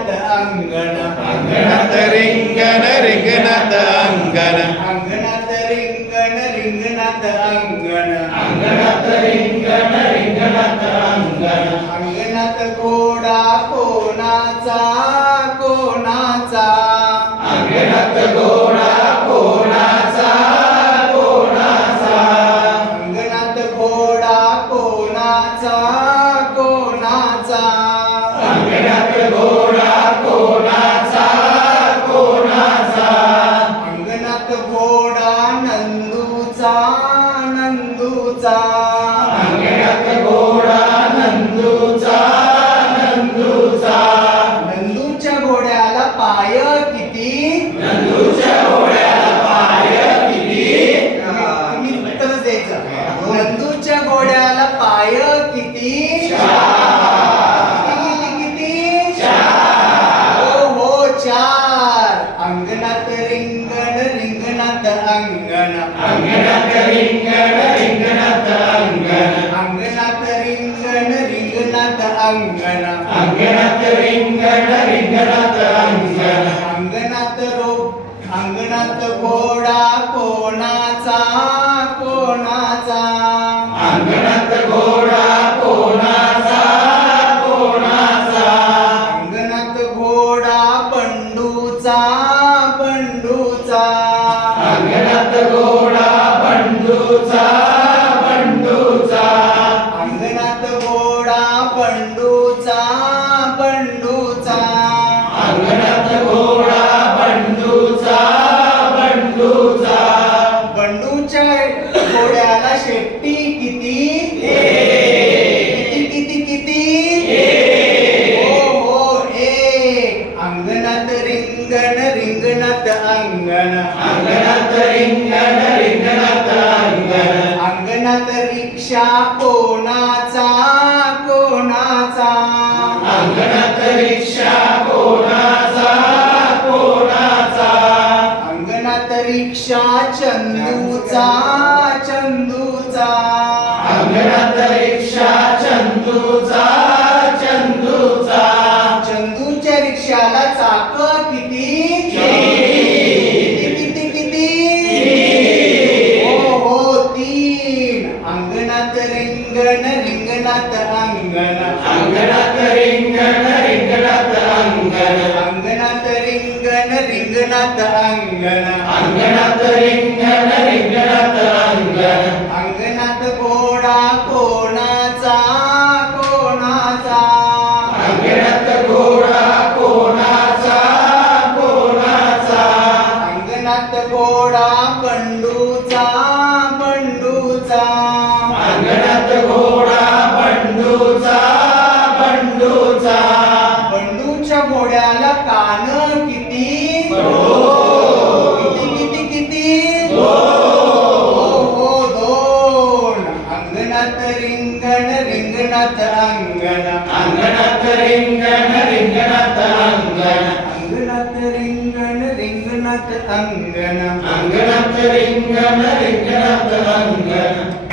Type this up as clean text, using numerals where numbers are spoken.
रिंगणात अंगण अंगणात रिंगण रिंगणात अंगण अंगणात रिंगण रिंगणात अंगण अंगणात रिंगण रिंगणात अंगण अंगणात घोडा कोणाचा कोणाचा अंगणात घोडा कोणाचा कोणाचा अंगणात घोडा कोणाचा कोणाचा अंगणात घोडा कोणाचा कोणाचा अंगणात घोडा नंदूचा नंदूचा अंगणात घोडा नंदूचा नंदूचा नंदूच्या घोड्याला पाय किती नंदूच्या घोड्याला पाय किती तुम्ही उत्तरच द्यायचं नंदूच्या घोड्याला पाय किती किती हो हो चार अंगणात रिंगण रिंगणात अंगण अंगणात रिंगण रिंगणात अंगण अंगणात रिंगण रिंगणात अंगण अंगणात रिंगण रिंगणात अंगण अंगणात घोडा कोणाचा कोणाचा अंगणात घोडा कोणाचा कोणाचा अंगणात घोडा बंडूचा बंडूचा अंगणात घोडा बंडूचा बंडूचा अंगणात घोडा बंडूचा बंडूचा अंगणात घोडा बंडूचा बंडूचा बंडूच्या घोड्याला शेपटी किती किती किती हो हो एक अंगणात रिंगण रिंगणात अंगण अंगणात रिंगण रिंगणात अंगण अंगणात रिक्षा कोणाचा कोणाचा अंगणात रिक्षा कोणाचा कोणाचा अंगणात रिक्षा चंदूचा चंदूचा अंगणात रिक्षा चंदूचा चंदूचा चंदूच्या रिक्षाला चाक किती किती किती हो हो तीन अंगणात रिंगण रिंगणात अंगण अंगणात रिंगण रिंगणात अंगण अंगणात रिंगण रिंगणात अंगण अंगणात रिंगण रिंगणात अंगण अंगणात घोडा कोणाचा कोणाचा अंगणात घोडा कोणाचा कोणाचा अंगणात घोडा बंडूचा बंडूचा अंगणात घोडा बंडूचा बंडूचा बंडूच्या घोड्याला कान किती किती किती हो हो दोन अंगणात रिंगण रिंगणात अंगण अंगणात रिंगण रिंगणात अंगण अंगणात रिंगण रिंगणात अंगण अंगणात रिंगण रिंगणात अंगण